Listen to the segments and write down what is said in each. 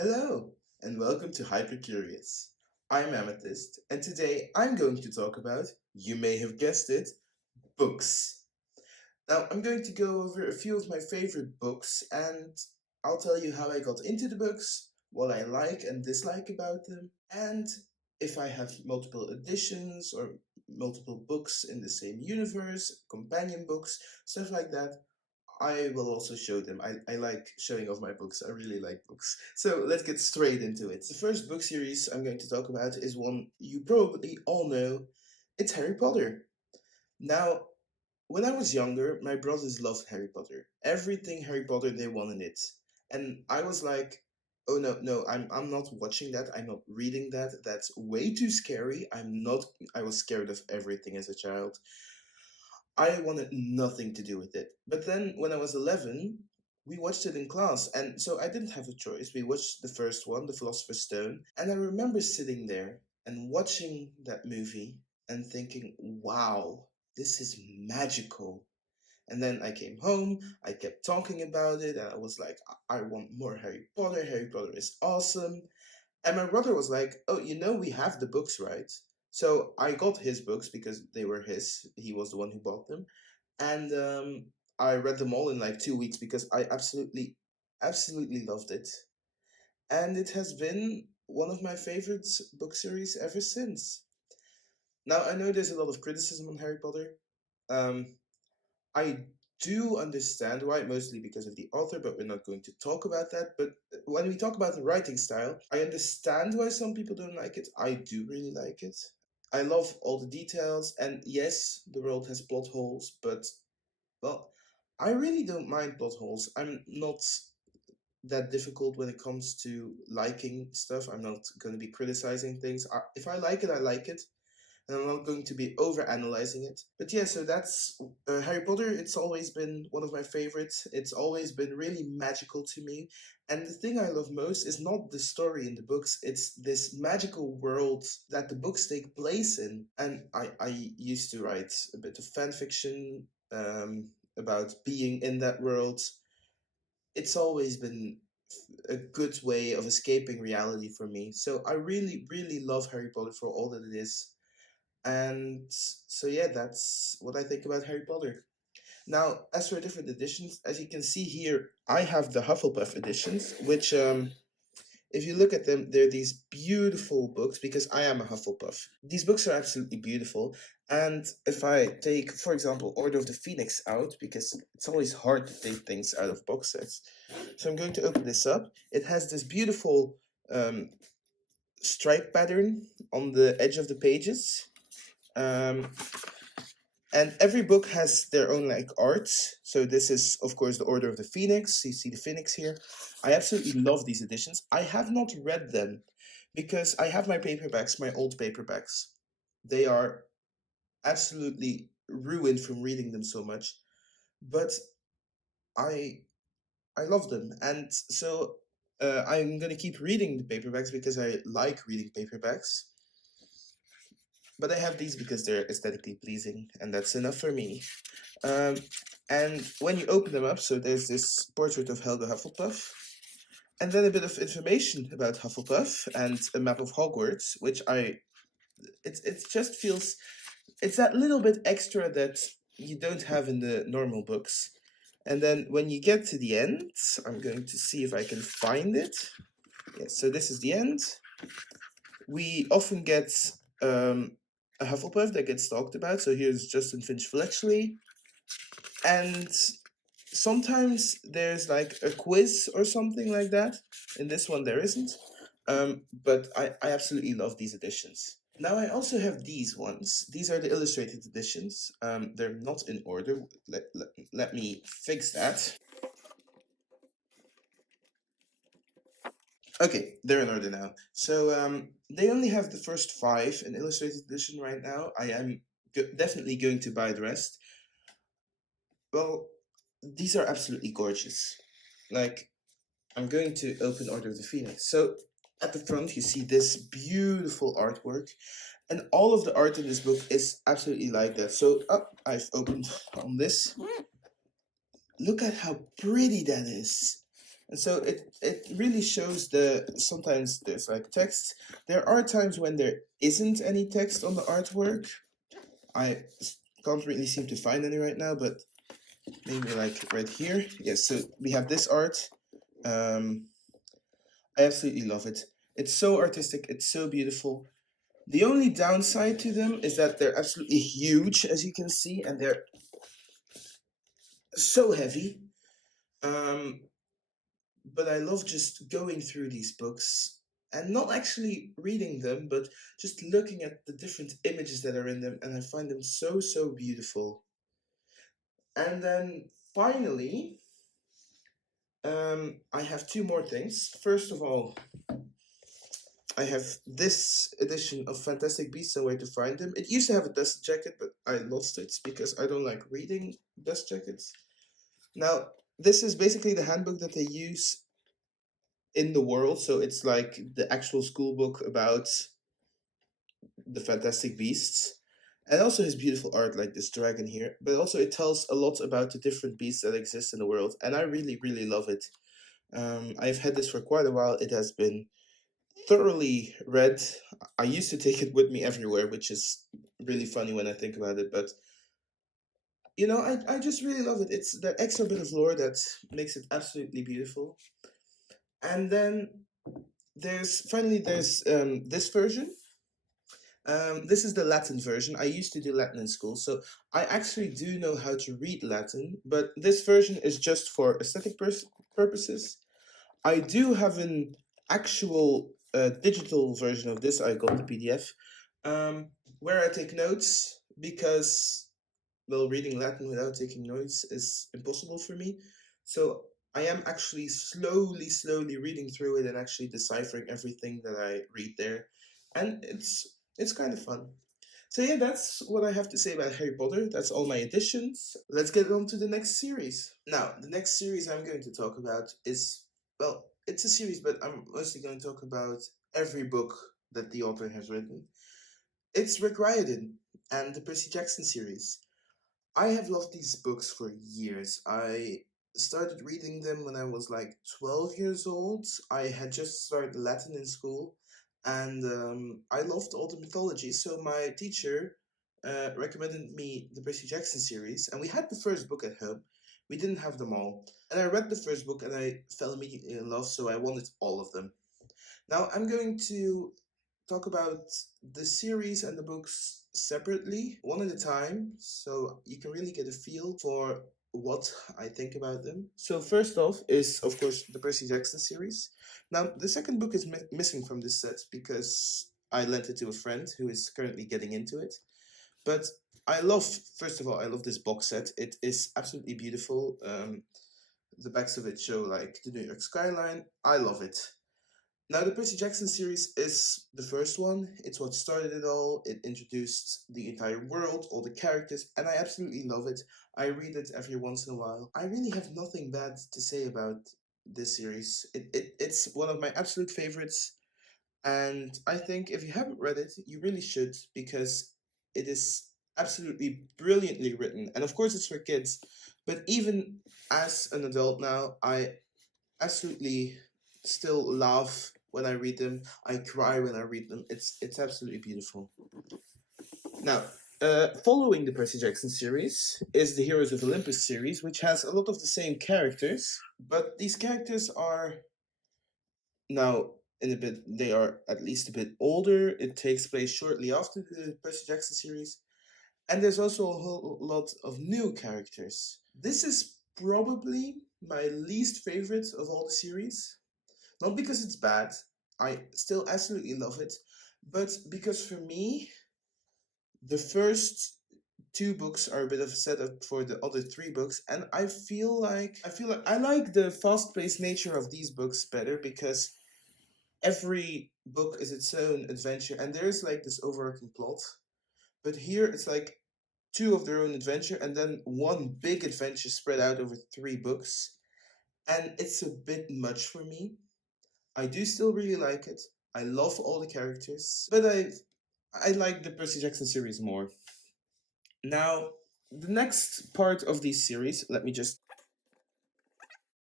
Hello, and welcome to Hyper Curious. I'm Amethyst, and today I'm going to talk about, you may have guessed it, books. Now, I'm going to go over a few of my favorite books, and I'll tell you how I got into the books, what I like and dislike about them, and if I have multiple editions or multiple books in the same universe, companion books, stuff like that. I will also show them. I like showing off my books. I really like books. So let's get straight into it. The first book series I'm going to talk about is one you probably all know. It's Harry Potter. Now, when I was younger, my brothers loved Harry Potter. Everything Harry Potter, they wanted it. And I was like, oh no, I'm not watching that. I'm not reading that. That's way too scary. I was scared of everything as a child. I wanted nothing to do with it. But then when I was 11, we watched it in class, and so I didn't have a choice. We watched the first one, The Philosopher's Stone, and I remember sitting there and watching that movie and thinking, wow, this is magical. And then I came home, I kept talking about it, and I was like, I want more Harry Potter. Harry Potter is awesome. And my brother was like, "Oh, we have the books, right?" So I got his books because they were his. He was the one who bought them, and I read them all in like 2 weeks because I absolutely loved it, and it has been one of my favorite book series ever since. Now I know there's a lot of criticism on Harry Potter. Um, I do understand why, mostly because of the author, but we're not going to talk about that. But when we talk about the writing style, I understand why some people don't like it. I do really like it. I love all the details, and yes, the world has plot holes, but, well, I really don't mind plot holes. I'm not that difficult when it comes to liking stuff. I'm not going to be criticizing things. If I like it, I like it, and I'm not going to be over analyzing it. But yeah, so that's Harry Potter. It's always been one of my favorites. It's always been really magical to me. And the thing I love most is not the story in the books, it's this magical world that the books take place in. And I used to write a bit of fan fiction about being in that world. It's always been a good way of escaping reality for me. So I really love Harry Potter for all that it is. And so yeah, that's what I think about Harry Potter. Now, as for different editions, as you can see here, I have the Hufflepuff editions, which if you look at them, they're these beautiful books because I am a Hufflepuff. These books are absolutely beautiful. And if I take, for example, Order of the Phoenix out, because it's always hard to take things out of box sets. So I'm going to open this up. It has this beautiful stripe pattern on the edge of the pages. Um, and every book has their own like arts. So this is, of course, the Order of the Phoenix. You see the Phoenix here. I absolutely love these editions. I have not read them because I have my paperbacks, my old paperbacks. They are absolutely ruined from reading them so much. But I I love them, and so I'm gonna keep reading the paperbacks because I like reading paperbacks. But I have these because they're aesthetically pleasing, and that's enough for me. Um, and when you open them up, so there's this portrait of Helga Hufflepuff, and then a bit of information about Hufflepuff and a map of Hogwarts, which it just feels it's that little bit extra that you don't have in the normal books. And then when you get to the end, I'm going to see if I can find it. Yeah, so this is the end. We often get a Hufflepuff that gets talked about. So here's Justin Finch Fletchley. And sometimes there's like a quiz or something like that. In this one, there isn't. But I absolutely love these editions. Now I also have these ones. These are the illustrated editions. They're not in order. Let me fix that. Okay, they're in order now. So they only have the first 5 in illustrated edition right now. I am definitely going to buy the rest. Well, these are absolutely gorgeous. Like, I'm going to open Order of the Phoenix. So at the front, you see this beautiful artwork. And all of the art in this book is absolutely like that. So I've opened on this. Look at how pretty that is. And so it really shows the sometimes there's like text. There are times when there isn't any text on the artwork. I can't really seem to find any right now, but maybe like right here. Yes, so we have this art. Um, I absolutely love it. It's so artistic, it's so beautiful. The only downside to them is that they're absolutely huge, as you can see, and they're so heavy. Um, but I love just going through these books and not actually reading them, but just looking at the different images that are in them, and I find them so, so beautiful. And then finally, I have two more things. First of all, I have this edition of Fantastic Beasts and Where to Find Them. It used to have a dust jacket, but I lost it because I don't like reading dust jackets. Now, this is basically the handbook that they use in the world, so it's like the actual school book about the Fantastic Beasts. And also his beautiful art, like this dragon here. But also it tells a lot about the different beasts that exist in the world, and I really, really love it. I've had this for quite a while. It has been thoroughly read. I used to take it with me everywhere, which is really funny when I think about it. But I just really love it. It's that extra bit of lore that makes it absolutely beautiful. And then there's this version. This is the Latin version. I used to do Latin in school, so I actually do know how to read Latin, but this version is just for aesthetic purposes. I do have an actual digital version of this. I got the PDF, where I take notes because, well, reading Latin without taking notes is impossible for me. So I am actually slowly reading through it and actually deciphering everything that I read there, and it's kind of fun. So yeah, that's what I have to say about Harry Potter. That's all my additions. Let's get on to the next series. Now, the next series I'm going to talk about is, well, it's a series, but I'm mostly going to talk about every book that the author has written. It's Rick Riordan and the Percy Jackson series. I have loved these books for years. I started reading them when I was like 12 years old. I had just started Latin in school, and I loved all the mythology. So my teacher recommended me the Percy Jackson series, and we had the first book at home. We didn't have them all. And I read the first book and I fell immediately in love, so I wanted all of them. Now I'm going to talk about the series and the books separately, one at a time, so you can really get a feel for what I think about them. So first off is, of course, the Percy Jackson series. Now, the second book is missing from this set because I lent it to a friend who is currently getting into it. But first of all, I love this box set. It is absolutely beautiful. The backs of it show like the New York skyline. I love it. Now, the Percy Jackson series is the first one. It's what started it all. It introduced the entire world, all the characters, and I absolutely love it. I read it every once in a while. I really have nothing bad to say about this series. It's one of my absolute favorites, and I think if you haven't read it, you really should because it is absolutely brilliantly written. And of course, it's for kids, but even as an adult now, I absolutely still laugh when I read them. I cry when I read them. It's absolutely beautiful. Now, following the Percy Jackson series is the Heroes of Olympus series, which has a lot of the same characters, but these characters are now in a bit. They are at least a bit older. It takes place shortly after the Percy Jackson series, and there's also a whole lot of new characters. This is probably my least favorite of all the series. Not because it's bad, I still absolutely love it, but because for me, the first two books are a bit of a setup for the other three books, and I feel like I like the fast-paced nature of these books better because every book is its own adventure and there's like this overarching plot. But here it's like two of their own adventure and then one big adventure spread out over three books, and it's a bit much for me. I do still really like it. I love all the characters, but I like the Percy Jackson series more. Now, the next part of this series, let me just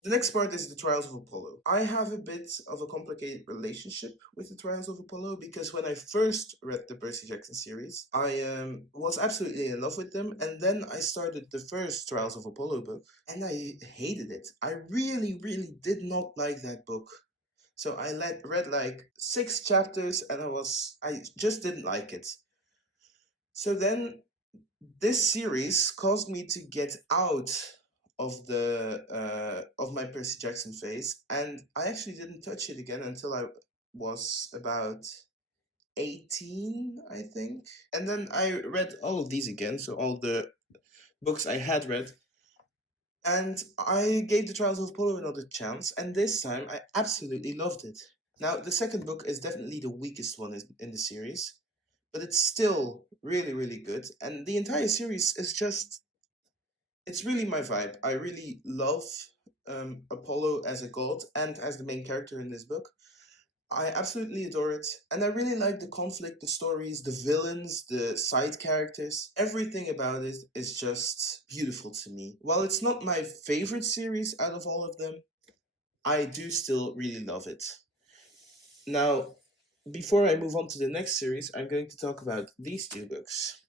The next part is the Trials of Apollo. I have a bit of a complicated relationship with the Trials of Apollo because when I first read the Percy Jackson series, I was absolutely in love with them, and then I started the first Trials of Apollo book, and I hated it. I really, really did not like that book. So I read like 6 chapters, and I just didn't like it. So then this series caused me to get out of my Percy Jackson phase, and I actually didn't touch it again until I was about 18, I think. And then I read all of these again, so all the books I had read, and I gave the Trials of Apollo another chance, and this time I absolutely loved it. Now, the second book is definitely the weakest one in the series, but it's still really, really good, and the entire series is just it's really my vibe. I really love Apollo as a god and as the main character in this book. I absolutely adore it, and I really like the conflict, the stories, the villains, the side characters. Everything about it is just beautiful to me. While it's not my favorite series out of all of them, I do still really love it. Now, before I move on to the next series, I'm going to talk about these 2 books.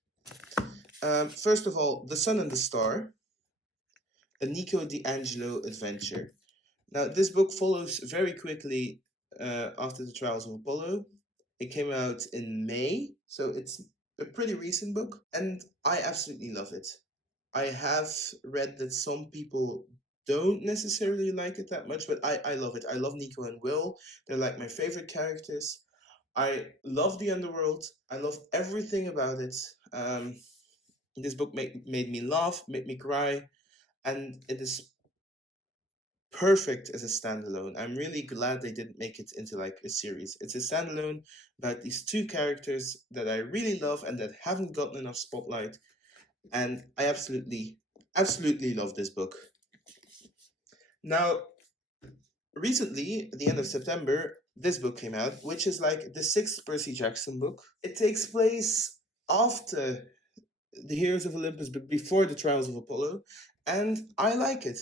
First of all, The Sun and the Star, a Nico D'Angelo adventure. Now, this book follows very quickly after the Trials of Apollo. It came out in May, so it's a pretty recent book, and I absolutely love it. I have read that some people don't necessarily like it that much, but I love it. I love Nico and Will. They're like my favorite characters. I love the underworld. I love everything about it. This book made me laugh, made me cry, and it is perfect as a standalone. I'm really glad they didn't make it into like a series. It's a standalone about these 2 characters that I really love and that haven't gotten enough spotlight. And I absolutely love this book. Now, recently, at the end of September, this book came out, which is like the 6th Percy Jackson book. It takes place after the Heroes of Olympus, but before the Trials of Apollo, and I like it.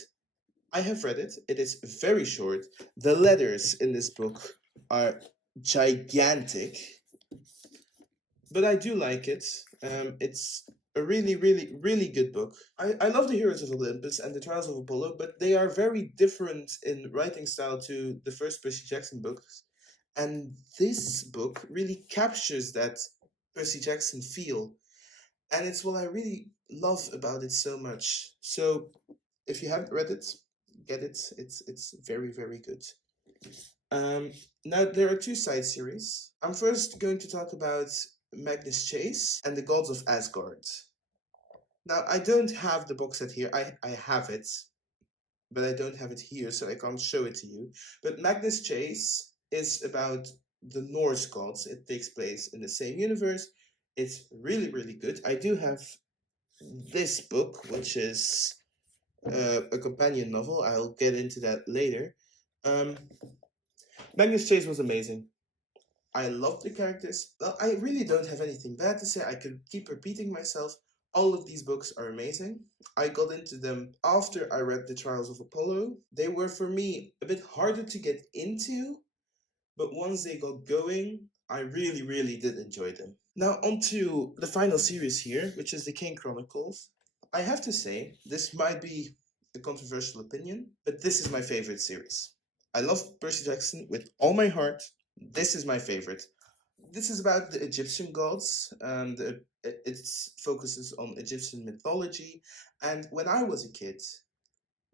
I have read it. It is very short. The letters in this book are gigantic, but I do like it. It's a really, really, really good book. I love the Heroes of Olympus and the Trials of Apollo, but they are very different in writing style to the first Percy Jackson books. And this book really captures that Percy Jackson feel. And it's what I really love about it so much. So if you haven't read it, get it. It's very, very good. Um, Now there are 2 side series. I'm first going to talk about Magnus Chase and the Gods of Asgard. Now I don't have the box set here. I have it, but I don't have it here, so I can't show it to you. But Magnus Chase is about the Norse gods. It takes place in the same universe. It's really, really good. I do have this book, which is a companion novel. I'll get into that later. Um, Magnus Chase was amazing. I love the characters. Well, I really don't have anything bad to say. I could keep repeating myself. All of these books are amazing. I got into them after I read The Trials of Apollo. They were for me a bit harder to get into, but once they got going, I really, really did enjoy them. Now, on to the final series here, which is the Kane Chronicles. I have to say, this might be a controversial opinion, but this is my favorite series. I love Percy Jackson with all my heart. This is my favorite. This is about the Egyptian gods, and it focuses on Egyptian mythology. And when I was a kid,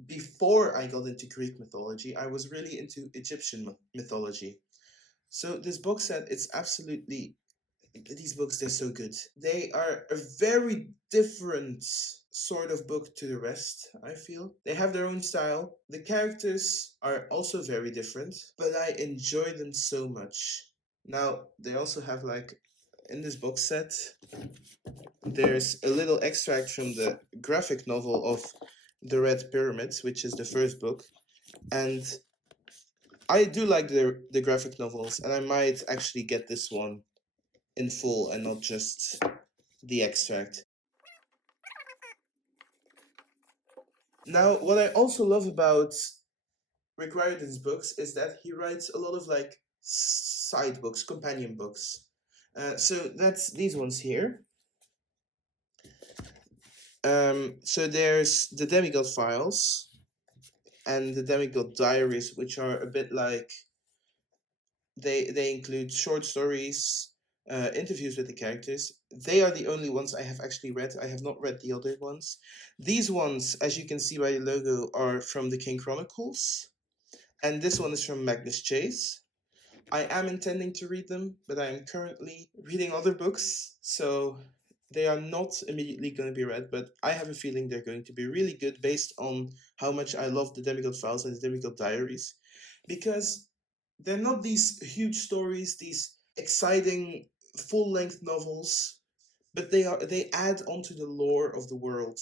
before I got into Greek mythology, I was really into Egyptian mythology. So this box set, it's absolutely these books, they're so good. They are a very different sort of book to the rest, I feel. They have their own style. The characters are also very different, but I enjoy them so much. Now, they also have like in this box set, there's a little extract from the graphic novel of The Red Pyramids, which is the first book. And I do like the graphic novels, and I might actually get this one in full and not just the extract. Now, what I also love about Rick Riordan's books is that he writes a lot of like side books, companion books. So that's these ones here. So there's the Demigod Files and the Demigod Diaries, which are a bit like they include short stories, interviews with the characters. They are the only ones I have actually read. I have not read the other ones. These ones, as you can see by the logo, are from the Kane Chronicles, and this one is from Magnus Chase. I am intending to read them, but I am currently reading other books, so they are not immediately going to be read, but I have a feeling they're going to be really good based on how much I love the Demigod Files and the Demigod Diaries, because they're not these huge stories, these exciting full-length novels, but they add onto the lore of the world.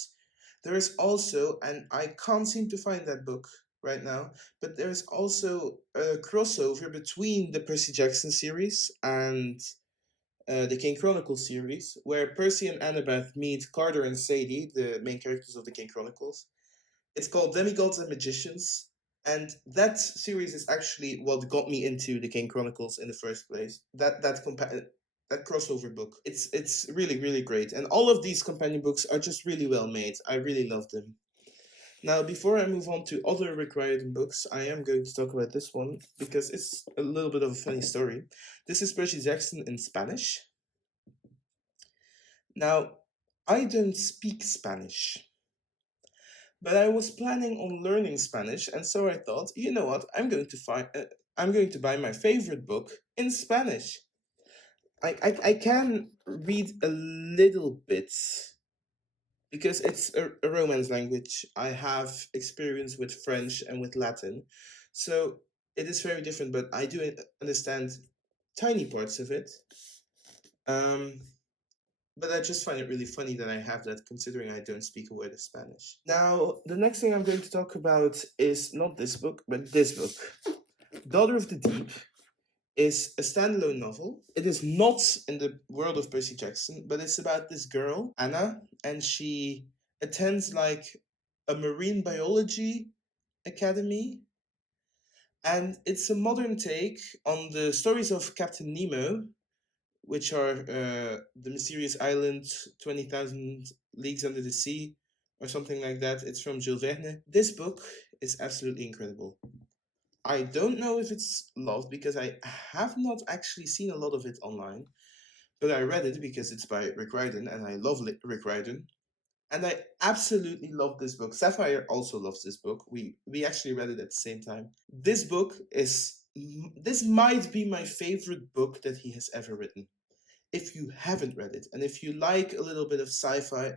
There is also, and I can't seem to find that book right now, but there's also a crossover between the Percy Jackson series and the Kane Chronicles series, where Percy and Annabeth meet Carter and Sadie, the main characters of the Kane Chronicles. It's called Demigods and Magicians, and that series is actually what got me into the Kane Chronicles in the first place. That crossover book. It's really great, and all of these companion books are just really well made. I really love them. Now, before I move on to other Rick Riordan books, I am going to talk about this one because it's a little bit of a funny story. This is Percy Jackson in Spanish. Now, I don't speak Spanish, but I was planning on learning Spanish, and so I thought, you know what, I'm going to buy my favorite book in Spanish. I can read a little bit because it's a Romance language. I have experience with French and with Latin, so it is very different, but I do understand tiny parts of it. But I just find it really funny that I have that, considering I don't speak a word of Spanish. Now, the next thing I'm going to talk about is not this book, but this book. Daughter of the Deep is a standalone novel. It is not in the world of Percy Jackson, but it's about this girl, Anna, and she attends like a marine biology academy. And it's a modern take on the stories of Captain Nemo, which are The Mysterious Island, 20,000 Leagues Under the Sea, or something like that. It's from Jules Verne. This book is absolutely incredible. I don't know if it's loved because I have not actually seen a lot of it online, but I read it because it's by Rick Riordan, and I love Rick Riordan. And I absolutely love this book. Sapphire also loves this book. We actually read it at the same time. This might be my favorite book that he has ever written. If you haven't read it, and if you like a little bit of sci-fi,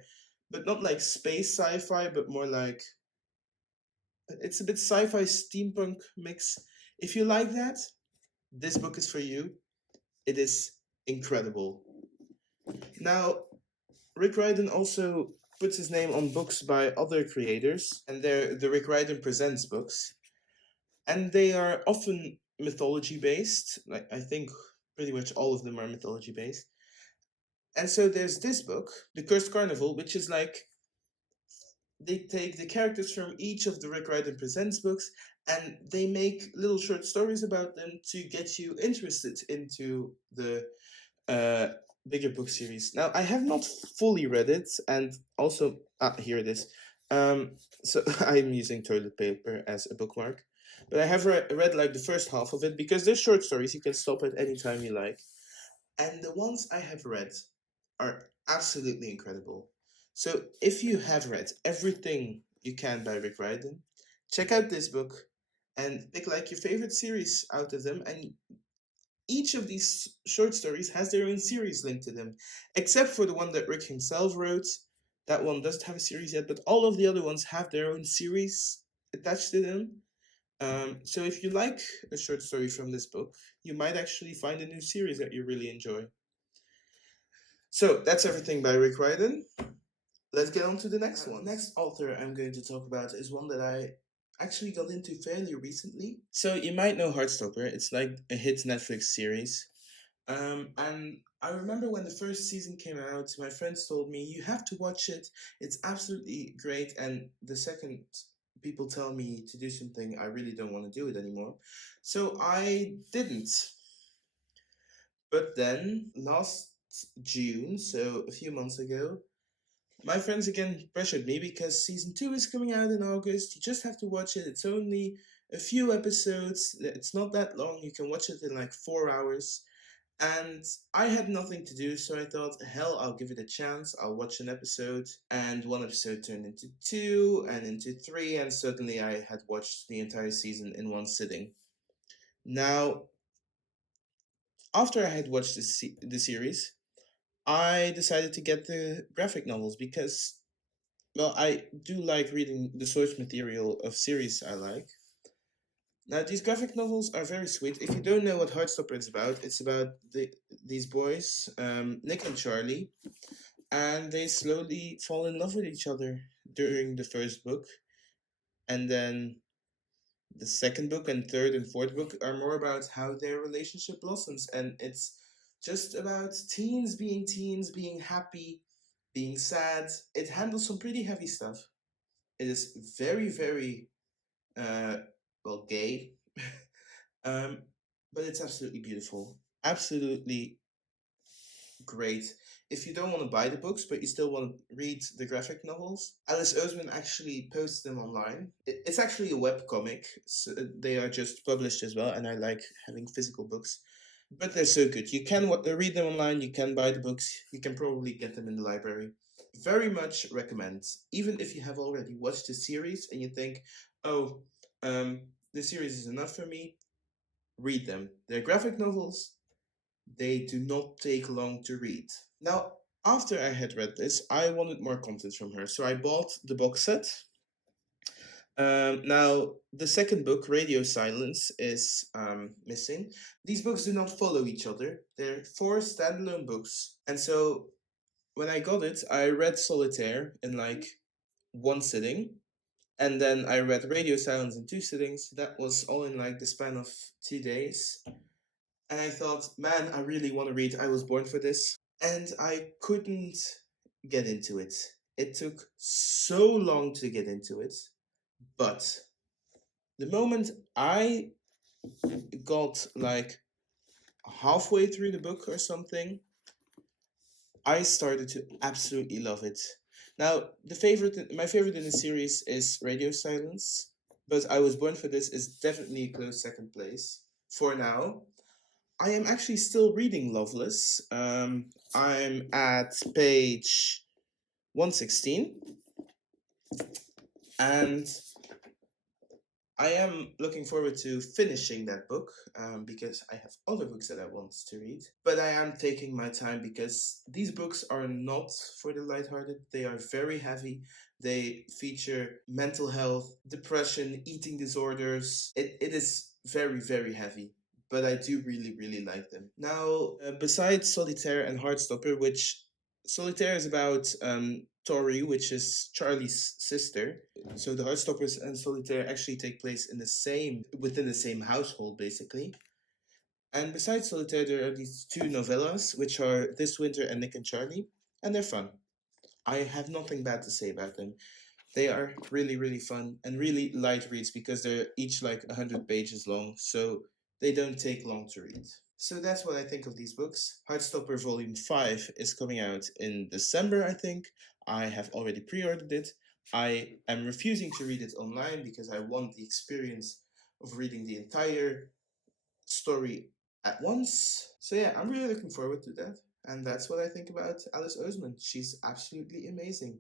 but not like space sci-fi, but more like it's a bit sci-fi steampunk mix. If you like that, this book is for you. It is incredible. Now, Rick Riordan also puts his name on books by other creators, and they're the Rick Riordan Presents books, and they are often mythology based. Like I think pretty much all of them are mythology based. And so there's this book, The Cursed Carnival, which is like they take the characters from each of the Rick Riordan Presents books and they make little short stories about them to get you interested into the bigger book series. Now, I have not fully read it, and also, here it is. So I'm using toilet paper as a bookmark, but I have read like the first half of it because they're short stories. You can stop at any time you like. And the ones I have read are absolutely incredible. So if you have read everything you can by Rick Riordan, check out this book and pick like your favorite series out of them. And each of these short stories has their own series linked to them, except for the one that Rick himself wrote. That one doesn't have a series yet, but all of the other ones have their own series attached to them. So if you like a short story from this book, you might actually find a new series that you really enjoy. So that's everything by Rick Riordan. Let's get on to the next one. Next author I'm going to talk about is one that I actually got into fairly recently. So you might know Heartstopper. It's like a hit Netflix series. And I remember when the first season came out, my friends told me, you have to watch it. It's absolutely great. And the second people tell me to do something, I really don't want to do it anymore. So I didn't. But then last June, so a few months ago, my friends again pressured me because season 2 is coming out in August. You just have to watch it. It's only a few episodes. It's not that long. You can watch it in like 4 hours. And I had nothing to do, so I thought, hell, I'll give it a chance. I'll watch an episode. And one episode turned into two and into three, and suddenly I had watched the entire season in one sitting. Now, after I had watched the series, I decided to get the graphic novels because, well, I do like reading the source material of series I like. Now, these graphic novels are very sweet. If you don't know what Heartstopper is about, it's about these boys, Nick and Charlie, and they slowly fall in love with each other during the first book. And then the second book and third and fourth book are more about how their relationship blossoms. And it's just about teens, being happy, being sad. It handles some pretty heavy stuff. It is very, very, uh, well, gay. um, but it's absolutely beautiful. Absolutely great. If you don't want to buy the books, but you still want to read the graphic novels, Alice Oseman actually posts them online. It's actually a web comic, so they are just published as well, and I like having physical books. But they're so good. You can read them online, you can buy the books, you can probably get them in the library. Very much recommend. Even if you have already watched the series and you think, oh, the series is enough for me, read them. They're graphic novels, they do not take long to read. Now, after I had read this, I wanted more content from her, so I bought the box set. Now, the second book, Radio Silence, is missing. These books do not follow each other. They're four standalone books. And so when I got it, I read Solitaire in like one sitting. And then I read Radio Silence in two sittings. That was all in like the span of 2 days. And I thought, man, I really want to read. I was born for this. And I couldn't get into it. It took so long to get into it. But the moment I got like halfway through the book or something, I started to absolutely love it. Now, my favorite in the series is Radio Silence, but I Was Born for This is definitely a close second place for now. I am actually still reading Loveless. I'm at page 116, and I am looking forward to finishing that book because I have other books that I want to read. But I am taking my time because these books are not for the lighthearted. They are very heavy. They feature mental health, depression, eating disorders. It is very, very heavy. But I do really, really like them. Now, besides Solitaire and Heartstopper, which Solitaire is about Tori, which is Charlie's sister. So the Heartstoppers and Solitaire actually take place within the same household, basically. And besides Solitaire, there are these two novellas, which are This Winter and Nick and Charlie, and they're fun. I have nothing bad to say about them. They are really, really fun and really light reads because they're each like 100 pages long, so they don't take long to read. So that's what I think of these books. Heartstopper Volume 5 is coming out in December, I think. I have already pre ordered it. I am refusing to read it online because I want the experience of reading the entire story at once. So yeah, I'm really looking forward to that. And that's what I think about Alice Oseman. She's absolutely amazing.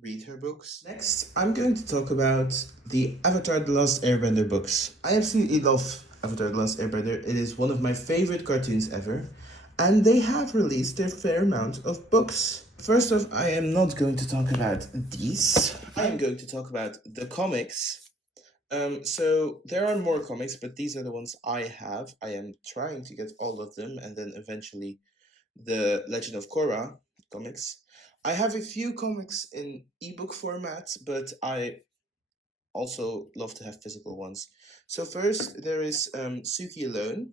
Read her books. Next, I'm going to talk about the Avatar The Last Airbender books. I absolutely love Avatar The Last Airbender. It is one of my favorite cartoons ever. And they have released their fair amount of books. First off, I am not going to talk about these. I am going to talk about the comics. So there are more comics, but these are the ones I have. I am trying to get all of them, and then eventually the Legend of Korra comics. I have a few comics in ebook format, but I also love to have physical ones. So first there is Suki Alone.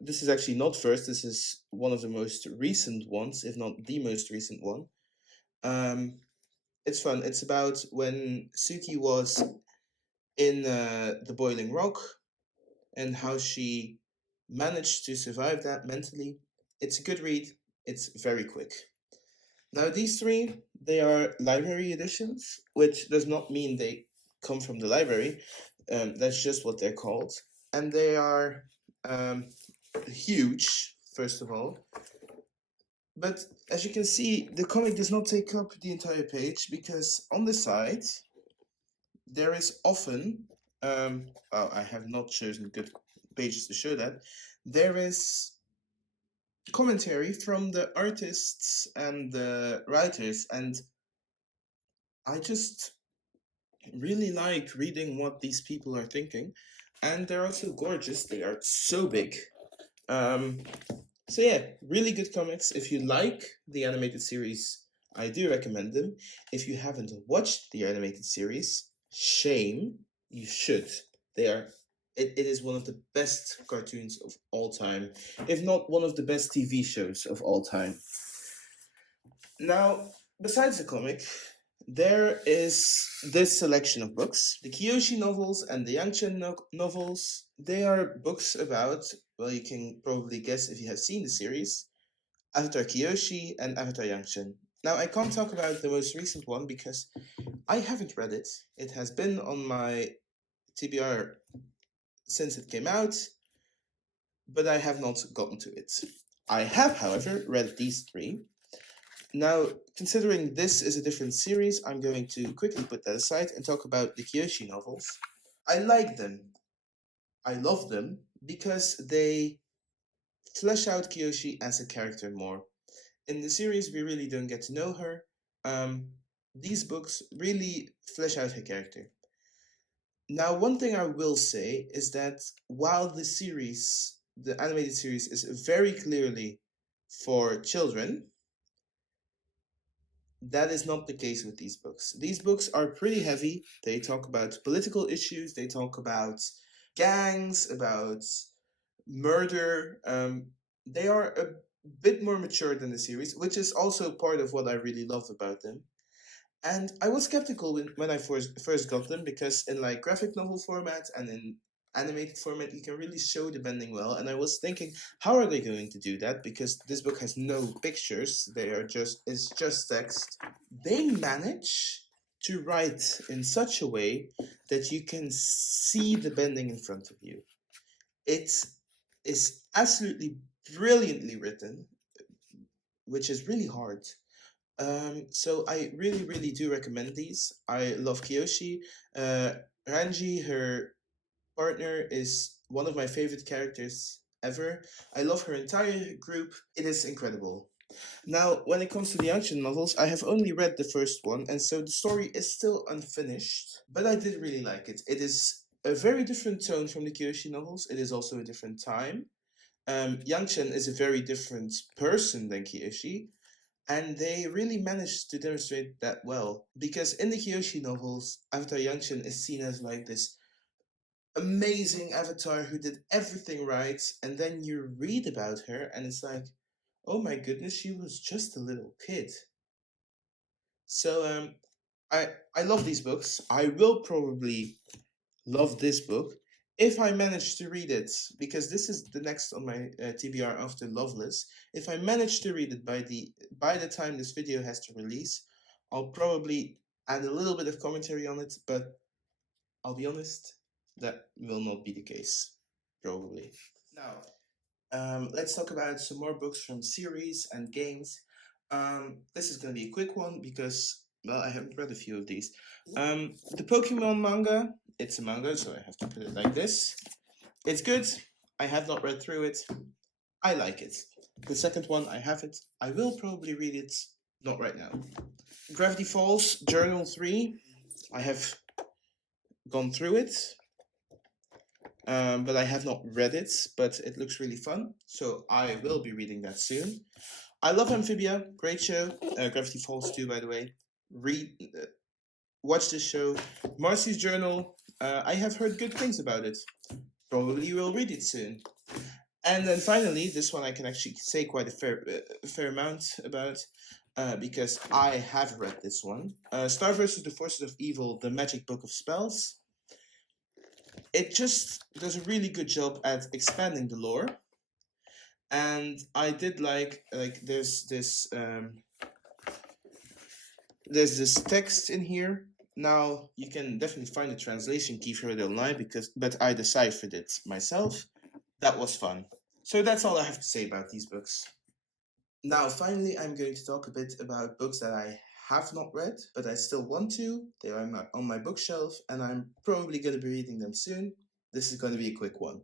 This is actually not first. This is one of the most recent ones, if not the most recent one. Um, It's fun. It's about when Suki was in the boiling rock and how she managed to survive that mentally. It's a good read. It's very quick. Now these three, they are library editions, which does not mean they come from the library. That's just what they're called, and they are huge. First of all, but as you can see, the comic does not take up the entire page because on the side there is often, well, I have not chosen good pages to show that, there is commentary from the artists and the writers, and I just really like reading what these people are thinking, and they're also gorgeous. They are so big. Um, so yeah, really good comics. If you like the animated series, I do recommend them. If you haven't watched the animated series, shame, you should. They are. It is one of the best cartoons of all time, if not one of the best TV shows of all time. Now, besides the comic, there is this selection of books. The Kyoshi novels and the Yangchen novels, they are books about, well, you can probably guess if you have seen the series, Avatar Kyoshi and Avatar Yangchen. Now, I can't talk about the most recent one because I haven't read it. It has been on my TBR since it came out, but I have not gotten to it. I have, however, read these three. Now, considering this is a different series, I'm going to quickly put that aside and talk about the Kyoshi novels. I like them. I love them because they flesh out Kyoshi as a character more. In the series, we really don't get to know her. These books really flesh out her character. Now, one thing I will say is that while the series, the animated series, is very clearly for children, that is not the case with these books. These books are pretty heavy. They talk about political issues, they talk about gangs, about murder. They are a bit more mature than the series, which is also part of what I really love about them. And I was skeptical when I first got them because in like graphic novel format and in animated format you can really show the bending well, and I was thinking, how are they going to do that, because this book has no pictures, it's just text. They manage to write in such a way that you can see the bending in front of you. It is absolutely brilliantly written, which is really hard. So I really, really do recommend these. I love Kiyoshi. Ranji, her partner, is one of my favorite characters ever. I love her entire group. It is incredible. Now, when it comes to the action novels, I have only read the first one, and so the story is still unfinished, but I did really like it. It is a very different tone from the Kiyoshi novels. It is also a different time. Yang Chen is a very different person than Kiyoshi, and they really managed to demonstrate that well. Because in the Kyoshi novels, Avatar Yangchen is seen as like this amazing avatar who did everything right, and then you read about her and it's like, oh my goodness, she was just a little kid. So I love these books. I will probably love this book if I manage to read it, because this is the next on my TBR after Loveless. If I manage to read it by the time this video has to release, I'll probably add a little bit of commentary on it, but I'll be honest, that will not be the case, probably. Now, let's talk about some more books from series and games. This is going to be a quick one because, well, I haven't read a few of these. The Pokemon manga, it's a manga, so I have to put it like this. It's good. I have not read through it. I like it. The second one, I have it. I will probably read it, not right now. Gravity Falls, Journal 3. I have gone through it, but I have not read it, but it looks really fun, so I will be reading that soon. I love Amphibia, great show. Gravity Falls too, by the way. Watch this show. Marcy's Journal, I have heard good things about it. Probably will read it soon. And then finally, this one I can actually say quite a fair amount about. because I have read this one. Star vs. the Forces of Evil, The Magic Book of Spells. It just does a really good job at expanding the lore. And I did like there's this text in here. Now you can definitely find a translation key for it online but I deciphered it myself. That was fun. So that's all I have to say about these books. Now finally I'm going to talk a bit about books that I have not read, but I still want to. They are on my bookshelf and I'm probably going to be reading them soon. This is going to be a quick one.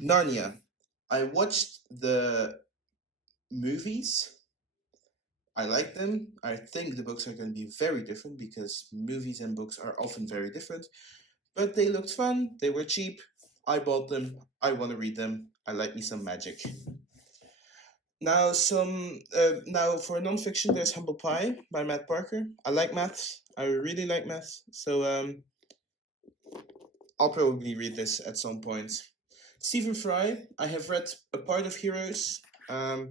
Narnia. I watched the movies. I like them. I think the books are going to be very different because movies and books are often very different. But they looked fun. They were cheap. I bought them. I want to read them. I like me some magic. Now now for nonfiction, there's Humble Pie by Matt Parker. I like math. I really like math. So I'll probably read this at some point. Stephen Fry. I have read a part of Heroes. I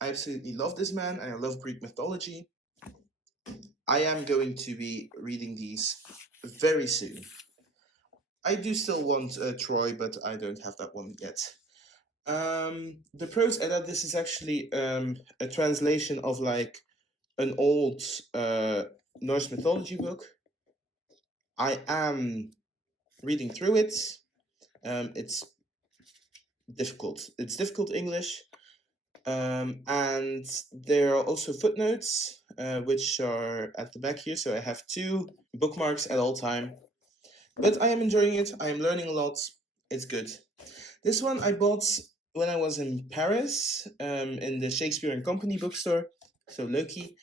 absolutely love this man, and I love Greek mythology. I am going to be reading these very soon. I do still want Troy, but I don't have that one yet. The Prose Edda, this is actually a translation of like an old Norse mythology book. I am reading through it. It's difficult. It's difficult English. And there are also footnotes, which are at the back here. So I have 2 bookmarks at all time. But I am enjoying it. I am learning a lot. It's good. This one I bought when I was in Paris, in the Shakespeare and Company bookstore. So Loki.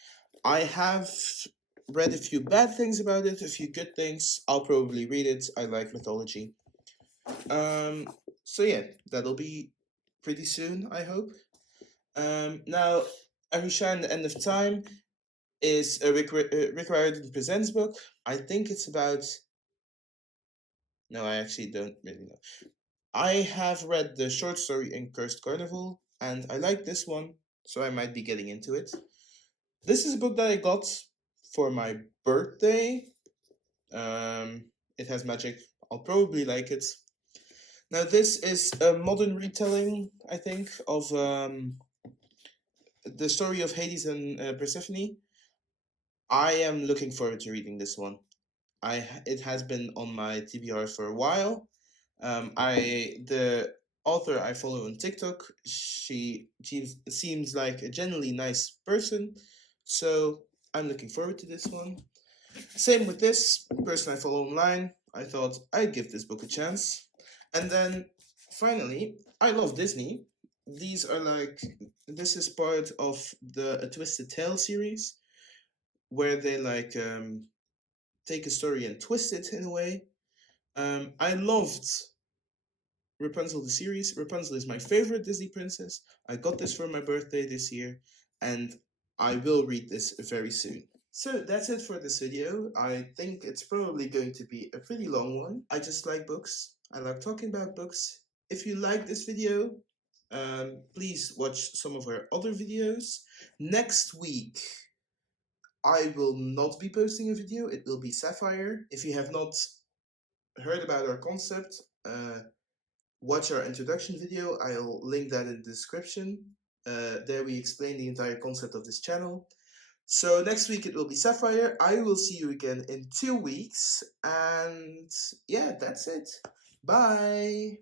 I have read a few bad things about it, a few good things. I'll probably read it. I like mythology. So yeah, that'll be pretty soon, I hope. Now, Arusha and the End of Time is a Rick Riordan Presents book. I think it's about... No, I actually don't really know. I have read the short story in Cursed Carnival, and I like this one, so I might be getting into it. This is a book that I got for my birthday. It has magic. I'll probably like it. Now, this is a modern retelling, I think, of the story of Hades and Persephone. I am looking forward to reading this one. It has been on my TBR for a while. The author I follow on TikTok, she seems like a genuinely nice person, so I'm looking forward to this one. Same with this person I follow online. I thought I'd give this book a chance. And then finally, I love Disney. This is part of the A Twisted Tale series, where they take a story and twist it in a way. I loved Rapunzel the series. Rapunzel is my favorite Disney princess. I got this for my birthday this year, and I will read this very soon. So that's it for this video. I think it's probably going to be a pretty long one. I just like books. I like talking about books. If you like this video, please watch some of our other videos. Next week, I will not be posting a video. It will be Sapphire. If you have not heard about our concept, watch our introduction video. I'll link that in the description. There we explain the entire concept of this channel. So next week it will be Sapphire. I will see you again in 2 weeks. And yeah, that's it. Bye.